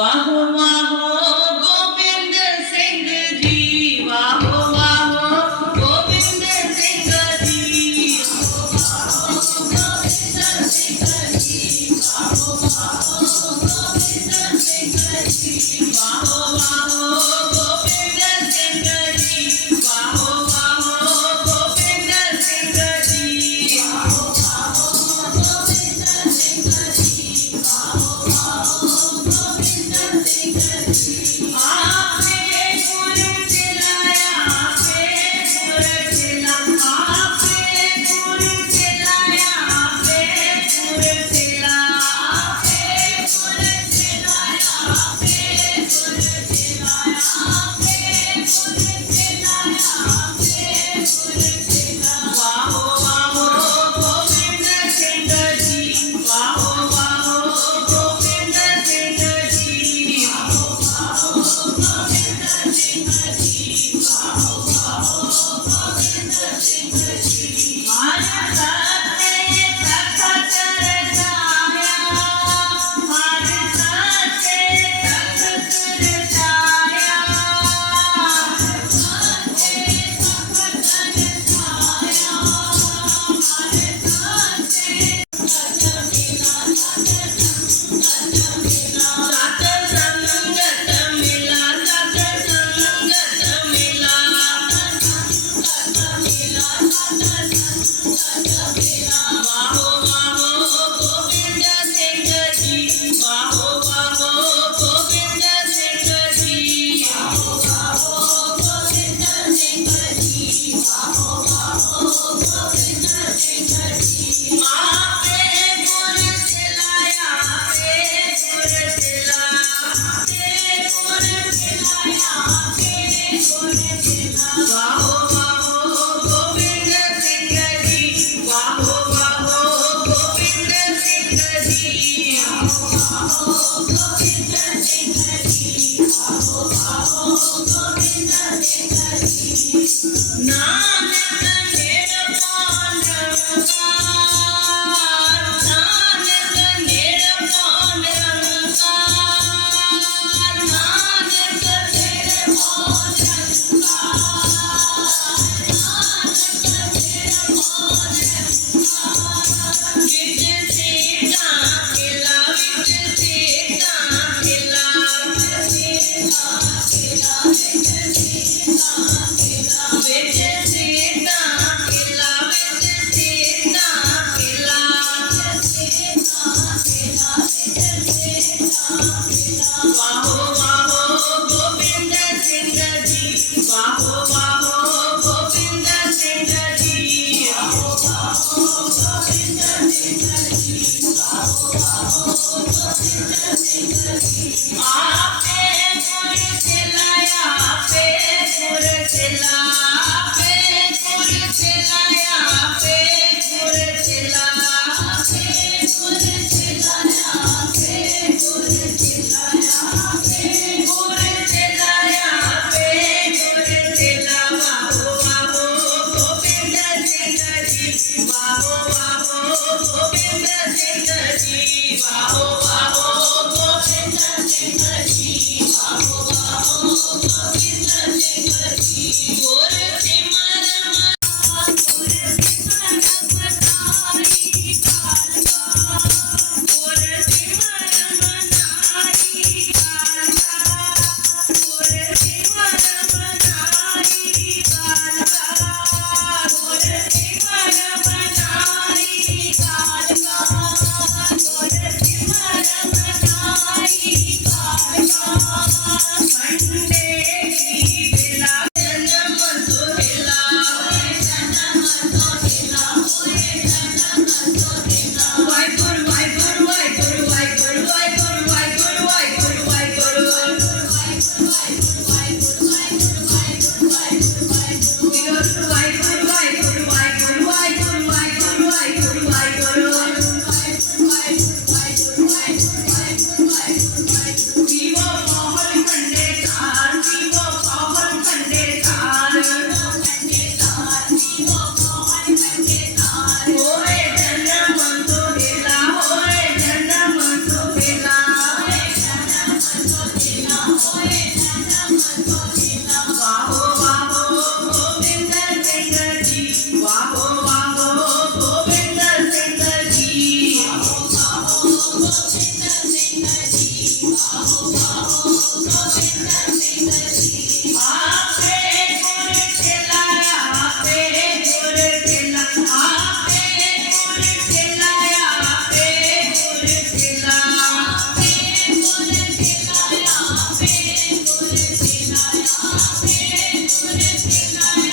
Vahu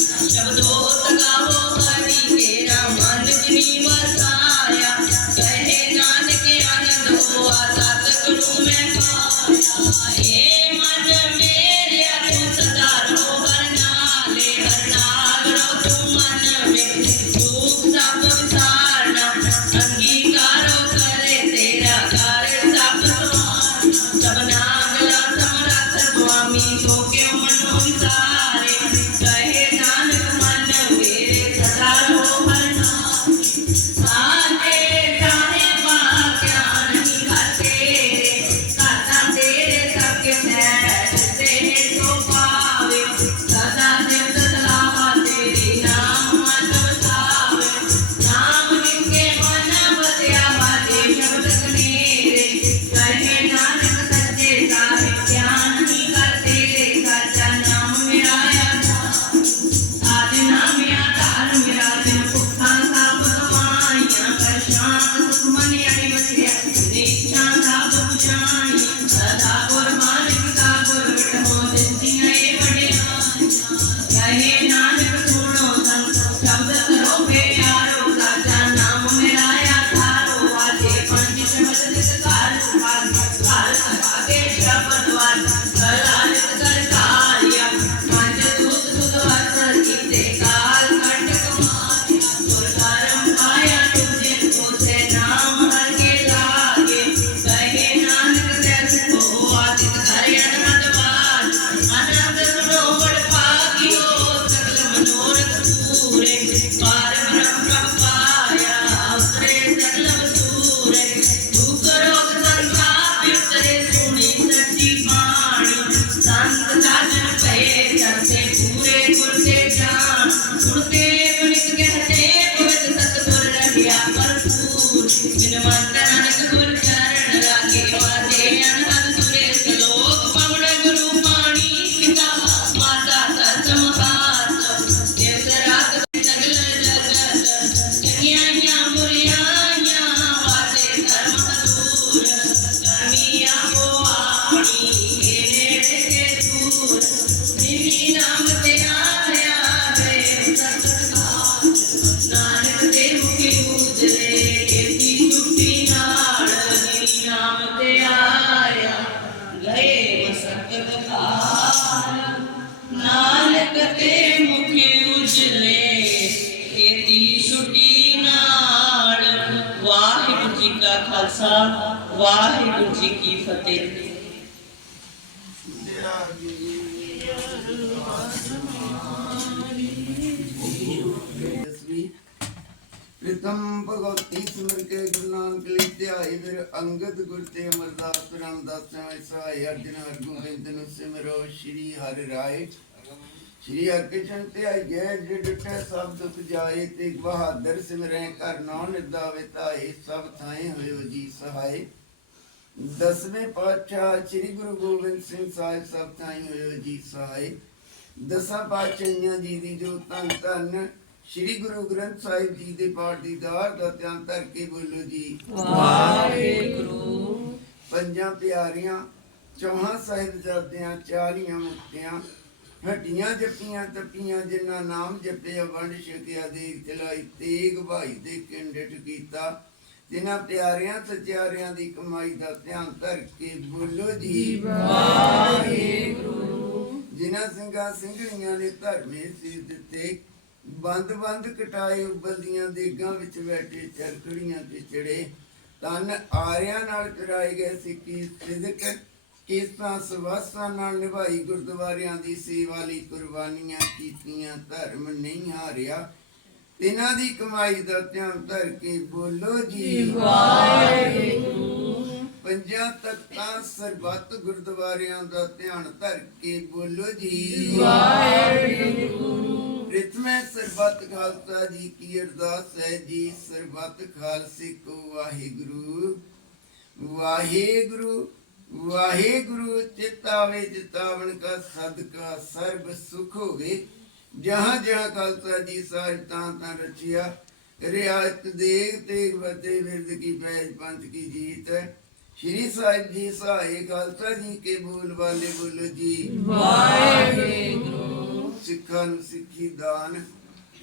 Trouble door. Waheguru ji ਕੀ ਫਤਿਹ। ਦਸਵੀਂ ਭਗਵਤੀ ਸਿਮਰ ਕੇ ਗੁਰੂ ਨਾਨਕ ਲਿਖਿਆਈ ਫਿਰ ਅੰਗਦ ਗੁਰ ਤੇ ਅਮਰਦਾਸ ਰਾਮਦਾਸ ਸਹਾਇ ਅਰਜਨ ਹਰ ਗੋਬਿੰਦ ਸਿਮਰੋ ਸ਼੍ਰੀ ਹਰਿ ਰਾਏ। ਸ਼੍ਰੀ ਹਰਿਕ੍ਰਿਸ਼ਨ ਤੇ ਆਈਏ ਜੇ ਸਭ ਦੁਖ ਜਾਏ ਤੇ ਬਹਾਦਰ ਸਿਮਰੈ ਕਰ ਨੌ ਨਿਦਾਵੇ ਤਾਏ ਸਭ ਥਾਏ ਹੋਇਓ ਜੀ ਸਹਾਈ ਦਸਵੇਂ ਪਾਤਸ਼ਾਹ ਸ੍ਰੀ ਗੁਰੂ ਗੋਬਿੰਦ ਸਿੰਘ ਸਾਹਿਬ ਸਭ ਥਾਈ ਹੋਇਓ ਜੀ ਸਹਾਈ ਦਸਾਂ ਪਾਤਸ਼ਾਹੀਆਂ ਜੀ ਦੀ ਜੋ ਧੰਨ ਧੰਨ ਸ੍ਰੀ ਗੁਰੂ ਗ੍ਰੰਥ ਸਾਹਿਬ ਜੀ ਦੇ ਪਾਠ ਦੀ ਦਾਰ ਦਾ ਧਿਆਨ ਧਰ ਕੇ ਬੋਲੋ ਜੀ। ਵਾਹਿਗੁਰੂ। ਪੰਜਾਂ ਪਿਆਰੀਆਂ ਚੌਹਾਂ ਸਾਹਿਬਜ਼ਾਦਿਆਂ ਚਾਲੀਆਂ ਮੁਕਤਿਆਂ ਹੱਡੀਆਂ ਜੱਪੀਆਂ ਤਪੀਆਂ ਜਿਨ੍ਹਾਂ ਨਾਮ ਜਪਿਆ ਵੰਡ ਛਕਿਆ ਦੇਖ ਚਲਾਈ ਤੇਗ ਭਾਈ ਦੇ ਕਿੰਡਟ ਕੀਤਾ। ਜਿਨ੍ਹਾਂ ਪਿਆਰਿਆਂ ਸਚਿਆਰਿਆਂ ਦੀ ਕਮਾਈ ਦਾ ਧਿਆਨ ਧਰ ਕੇ ਬੋਲੋ ਜੀ। ਵਾਹਿਗੁਰੂ। ਜਿਨ੍ਹਾਂ ਸਿੰਘਾਂ ਸਿੰਘਣੀਆਂ ਨੇ ਧਰਮੇ ਸੀ ਦਿੱਤੇ ਬੰਦ ਬੰਦ ਕਟਾਏ ਉਬਲਦੀਆਂ ਦੇਗਾਂ ਵਿੱਚ ਬੈਠੇ ਚਰਖੜੀਆਂ ਤੇ ਚੜੇ ਤਨ ਆਰਿਆਂ ਨਾਲ ਕਰਾਏ ਗਏ ਸਿੱਕੀ ਸਿਦਕ ਕੀਰਤਾਂ ਸਵਾਸਾਂ ਨਾਲ ਨਿਭਾਈ ਗੁਰਦੁਆਰਿਆਂ ਦੀ ਸੇਵਾ ਲਈ ਕੁਰਬਾਨੀਆਂ ਕੀਤੀਆਂ ਧਰਮ ਨਹੀਂ ਹਾਰਿਆ। ਇਹਨਾਂ ਦੀ ਕਮਾਈ ਦਾ ਧਿਆਨ ਧਰ ਕੇ ਬੋਲੋ ਜੀ। ਪੰਜਾਂ ਤਖਤਾਂ ਸਰਬੱਤ ਗੁਰਦੁਆਰਿਆਂ ਦਾ ਧਿਆਨ ਧਰ ਕੇ ਬੋਲੋ ਜੀ। ਰਿਤਮੇ ਸਰਬੱਤ ਖਾਲਸਾ ਜੀ ਕੀ ਅਰਦਾਸ ਹੈ ਜੀ। ਸਰਬੱਤ ਖਾਲਸੇ ਕੋ ਵਾਹਿਗੁਰੂ। ਵਾਹਿਗੁਰੂ ਵਾਹਿਗੁਰੂ ਚਿਤਾਵੇ ਚਿਤਾਵਨ ਕਾ ਸਦਕਾ ਸਰਬ ਸੁਖ ਹੋਵੇ। ਜਹਾਂ ਜਹਾਂ ਖਾਲਸਾ ਜੀ ਸਾਹਿਬ ਤਾਂ ਤਾਂ ਰਚਿਆ ਰਿਆਇਤ ਦੇਗ ਤੇਗ ਵਤੇ ਵਿਰਦ ਕੀ ਪੈਜ ਪੰਥ ਕੀ ਜੀਤ ਸ਼੍ਰੀ ਸਾਹਿਬ ਜੀ ਸਹਾਇ ਖਾਲਸਾ ਜੀ ਕੇ ਬੋਲ ਵਾਲੇ ਬੋਲੋ ਜੀ। ਸਿੱਖਾਂ ਨੂੰ ਸਿੱਖੀ ਦਾਨ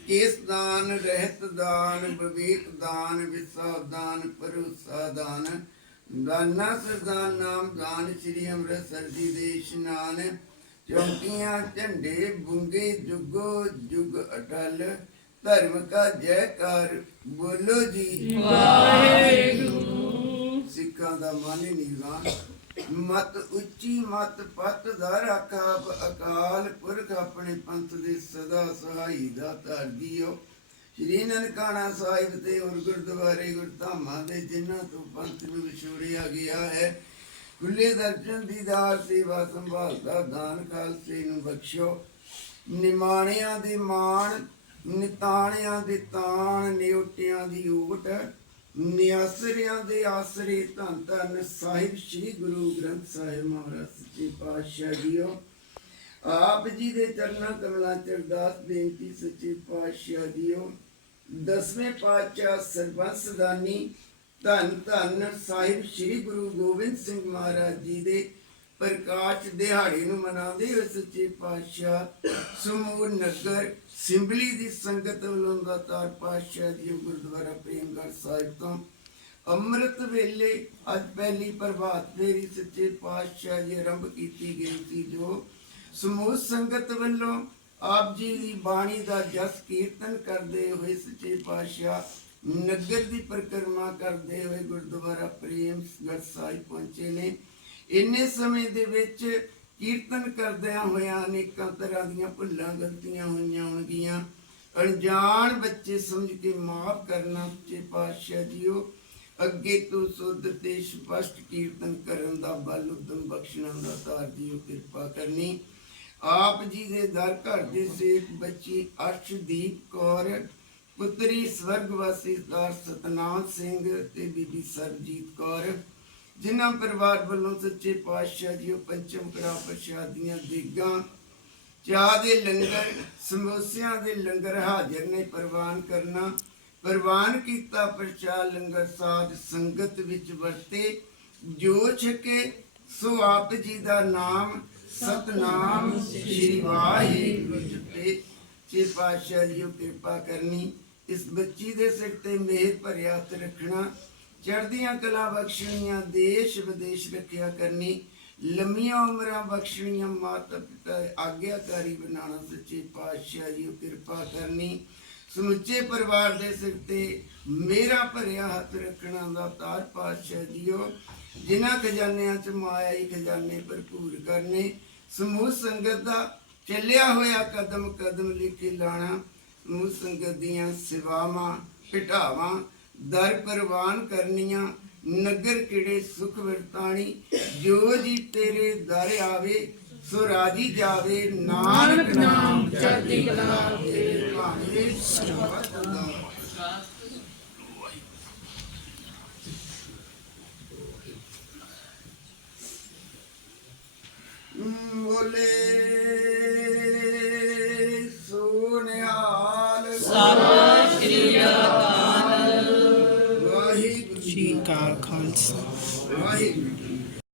ਕੇਸ ਦਾਨ ਰਹਿਤ ਦਾਨ ਵਿਵੇਕ ਦਾਨ ਵਿਸਾ ਦਾਨ ਪਰੁਸਾ ਦਾਨ। ਦਾਨਾ ਸਰਦਾਨ ਨਾਮ ਦਾਨ ਸ੍ਰੀ ਅੰਮ੍ਰਿਤਸਰ ਜੀ ਦੇ ਇਸ਼ਨਾਨ। ਚੌਂਕੀਆਂ ਝੰਡੇ ਬੁੰਗੇ ਜੁਗੋ ਜੁਗ ਅਟਲ। ਧਰਮ ਕਾ ਜੈਕਾਰ ਬੋਲੋ ਜੀ। ਸਿੱਖਾਂ ਦਾ ਮਨ ਨੀਵਾ ਮਤ ਉੱਚੀ ਮਤ ਪਤ ਦਾ ਰਾਖਾਪ ਅਕਾਲ ਪੁਰਖ ਆਪਣੇ ਪੰਥ ਦੇ ਸਦਾ ਸਹਾਈ ਦਾ ਧਰਦੀਓ ਸ਼੍ਰੀ ਨਨਕਾਣਾ ਸਾਹਿਬ ਤੇ ਹੋਰ ਗੁਰਦੁਆਰੇ ਗੁਰਧਾਮਾਂ ਦੇ ਜਿਨ੍ਹਾਂ ਤੋਂ ਪੰਥ ਨੂੰ ਵਿਛੋੜਿਆ ਗਿਆ ਹੈ ਖੁੱਲੇ ਦਰਸ਼ਨ ਦੀਦਾਰ ਸੇਵਾ ਸੰਭਾਲ ਦਾਨ ਖਾਲਸੇ ਨੂੰ ਬਖਸ਼ੋ ਨਿਮਾਣਿਆਂ ਦੇ ਮਾਣ, ਨਿਤਾਣਿਆਂ ਦੇ ਤਾਣ, ਨਿਉਟਿਆਂ ਦੀ ਓਟ ਨਿਆਸਰਿਆਂ ਦੇ ਆਸਰੇ ਧੰਨ ਧੰਨ ਸਾਹਿਬ ਸ੍ਰੀ ਗੁਰੂ ਗ੍ਰੰਥ ਸਾਹਿਬ ਮਹਾਰਾਜ ਸੱਚੇ ਪਾਤਸ਼ਾਹ ਜੀਓ। ਆਪ ਜੀ ਦੇ ਚਰਨਾਂ ਕਮਲਾਂ ਚ ਅਰਦਾਸ ਬੇਨਤੀ ਸੱਚੇ ਪਾਤਸ਼ਾਹ ਜੀਓ। ਦਸਵੇਂ ਪਾਤਸ਼ਾਹ ਸਰਬੰਸ ਦਾਨੀ ਧੰਨ ਧੰਨ ਸਾਹਿਬ ਸ੍ਰੀ ਗੁਰੂ ਗੋਬਿੰਦ ਸਿੰਘ ਮਹਾਰਾਜ ਜੀ ਦੇ ਪ੍ਰਕਾਸ਼ ਦਿਹਾੜੇ ਨੂੰ ਮਨਾਉਂਦੇ ਹੋਏ ਸੱਚੇ ਪਾਤਸ਼ਾਹ ਸਮੂਹ ਨਗਰ ਸਿੰਬਲੀ ਦੀ ਸੰਗਤ ਵੱਲੋਂ ਦਾਤਾਰ ਪਾਤਸ਼ਾਹ ਜੀ ਗੁਰਦੁਆਰਾ ਪ੍ਰੇਮਗੜ੍ਹ ਸਾਹਿਬ ਤੋਂ ਅੰਮ੍ਰਿਤ ਵੇਲੇ ਅੱਜ ਪਹਿਲੀ ਪ੍ਰਭਾਤ ਫੇਰੀ ਸੱਚੇ ਪਾਤਸ਼ਾਹ ਜੀ ਆਰੰਭ ਕੀਤੀ ਗਈ ਸੀ, ਜੋ ਸਮੂਹ ਸੰਗਤ ਵੱਲੋਂ ਆਪ ਜੀ ਦੀ ਬਾਣੀ ਦਾ ਜਸ ਕੀਰਤਨ ਕਰਦੇ ਹੋਏ ਸੱਚੇ ਪਾਤਸ਼ਾਹ ਨਗਰ ਦੀ ਪਰਿਕਰਮਾ ਕਰਦੇ ਹੋਏ ਗੁਰਦੁਆਰਾ ਪ੍ਰੇਮਗੜ੍ਹ ਸਾਹਿਬ ਪਹੁੰਚੇ ਨੇ। ਇੰਨੇ ਸਮੇਂ ਦੇ ਵਿੱਚ ਕੀਰਤਨ ਕਰਦਿਆਂ ਹੋਇਆਂ ਅਨੇਕਾਂ ਤਰ੍ਹਾਂ ਦੀਆਂ ਭੁੱਲਾਂ ਗਲਤੀਆਂ ਹੋਈਆਂ ਹੋਣਗੀਆਂ। ਅਣਜਾਣ ਬੱਚੇ ਸਮਝ ਕੇ ਮਾਫ ਕਰਨਾ ਸੱਚੇ ਪਾਤਸ਼ਾਹ ਜੀਓ। ਅੱਗੇ ਤੋਂ ਸੁੱਧ ਤੇ ਸਪਸ਼ਟ ਕੀਰਤਨ ਕਰਨ ਦਾ ਬਲ ਉਦਮ ਬਖਸ਼ਣਾ ਦਾ ਤਾਰ ਜੀਓ, ਕਿਰਪਾ ਕਰਨੀ। ਆਪ ਜੀ ਦੇ ਦਰ ਘਰ ਦੇ ਸੇਖ ਬੱਚੀ ਅਰਸ਼ਦੀਪ ਕੌਰ ਪੁੱਤਰੀ ਸਵਰਗਵਾਸੀ ਸਰਦਾਰ ਸਤਨਾਮ ਸਿੰਘ ਤੇ ਬੀਬੀ ਸਰਜੀਤ ਕੌਰ, ਜਿਨ੍ਹਾਂ ਪਰਿਵਾਰ ਵੱਲੋਂ ਸੱਚੇ ਪਾਤਸ਼ਾਹ ਜੀ ਉਹ ਪੰਚਮ ਕੜਾ ਪ੍ਰਸ਼ਾਦੀਆਂ ਦੇਗਾਂ, ਚਾਹ ਦੇ ਲੰਗਰ, ਸਮੋਸਿਆਂ ਦੇ ਲੰਗਰ ਹਾਜ਼ਰ ਨੇ ਪ੍ਰਵਾਨ ਕਰਨਾ, ਪ੍ਰਵਾਨ ਕੀਤਾ, ਪ੍ਰਸ਼ਾਦ ਲੰਗਰ ਸਾਧ ਸੰਗਤ ਵਿੱਚ ਵਰਤੇ, ਜੋ ਛਕੇ, ਸੋ ਆਪ ਜੀ ਦਾ ਨਾਮ ਸਤਨਾਮ, ਸ੍ਰੀ ਵਾਹਿਗੁਰੂ ਜਪੇ ਛੇ ਪਾਤਸ਼ਾਹ ਜੀ ਕਿਰਪਾ ਕਰਨੀ ਇਸ ਬੱਚੀ ਦੇ ਸਿਰ ਤੇ ਮਿਹਰ ਭਰਿਆ ਹੱਥ ਰੱਖਣਾ, ਚੜ੍ਹਦੀਆਂ ਕਲਾ ਬਖਸ਼ਣੀਆਂ ਦੇਸ਼ ਵਿਦੇਸ਼ ਰੱਖਿਆ ਕਰਨੀ, ਲੰਮੀਆਂ ਉਮਰਾਂ ਬਖਸ਼ਣੀਆਂ ਮਾਤਾ ਪਿਤਾ ਆਗਿਆਕਾਰੀ ਬਣਾਉਣਾ, ਸੱਚੇ ਪਾਤਸ਼ਾਹ ਜੀ ਕਿਰਪਾ ਕਰਨੀ, ਸਮੁੱਚੇ ਪਰਿਵਾਰ ਦੇ ਸਿਰ ਤੇ ਮੇਰਾ ਭਰਿਆ ਹੱਥ ਰੱਖਣਾ ਦਾ ਤਾਰ ਪਾਤਸ਼ਾਹ ਜੀਓ ਜਿਨ੍ਹਾਂ ਖਜ਼ਾਨਿਆਂ ਚ ਮਾਇਆ ਹੀ ਖਜ਼ਾਨੇ ਭਰਪੂਰ ਕਰਨੇ, ਸਮੂਹ ਸੰਗਤ ਦਾ ਚੱਲਿਆ ਹੋਇਆ ਕਦਮ ਕਦਮ ਲਿਖ ਕੇ ਲਾਣਾ ਸਮੂਹ ਸੰਗਤ ਦੀਆਂ ਸੇਵਾਵਾਂ ਭਟਾਵਾਂ ਦਰ ਪ੍ਰਵਾਨ ਕਰਨੀਆਂ, ਨਗਰ ਕਿੜੇ ਸੁਖ ਵਰਤਾਣੀ, ਜੋ ਜੀ ਤੇਰੇ ਦਰ ਆਵੇ, ਸੋ ਰਾਜੀ ਜਾਵੇ, ਨਾਨਕ ਨਾਮ, ਚੜ੍ਹਦੀ ਕਲਾ ਤੇਰੇ ਭਾਣੇ ਸਰਬਤ ਦਾ ਬੋਲੇ। তার